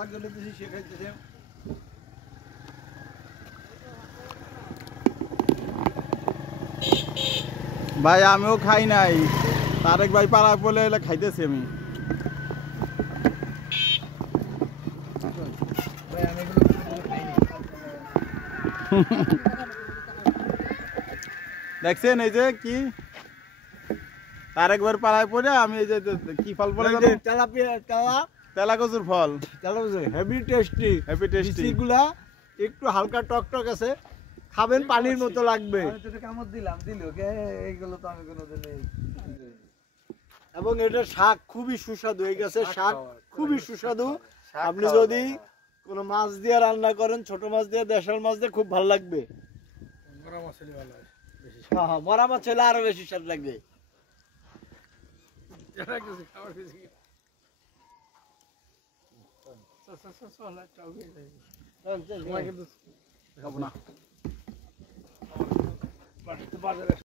আরেকজনের দিছি সে খাইতেছে। ভাই আমিও খাই নাই, তারেক ভাই পাড়ায় পড়লে এলে খাইতেছি আমি। ভাই আমি এগুলো খাইনি। দেখছেন এই যে কি তারেক ভাই পাড়ায় পড়ে আমি এই যে কি ফল বলে জানো? তেলাপিয়া তেলা কচুর ফল। Heavy tasty, heavy tasty. গুলা একটু হালকা টক টক আছে, খাবেন পানির মতো লাগবে। কামড় দিলাম দিল এইগুলো তো আমি কোনোদিন এবং এটা শাক খুবই সুস্বাদু হয়ে গেছে, শাক খুবই সুস্বাদু। আপনি যদি কোনো মাছ দিয়ে রান্না করেন, ছোট মাছ দিয়ে, দেশাল মাছ দিয়ে, খুব ভালো লাগবে। হ্যাঁ, মরা মাছ হলে আরো বেশি স্বাদ লাগবে। খাবো না।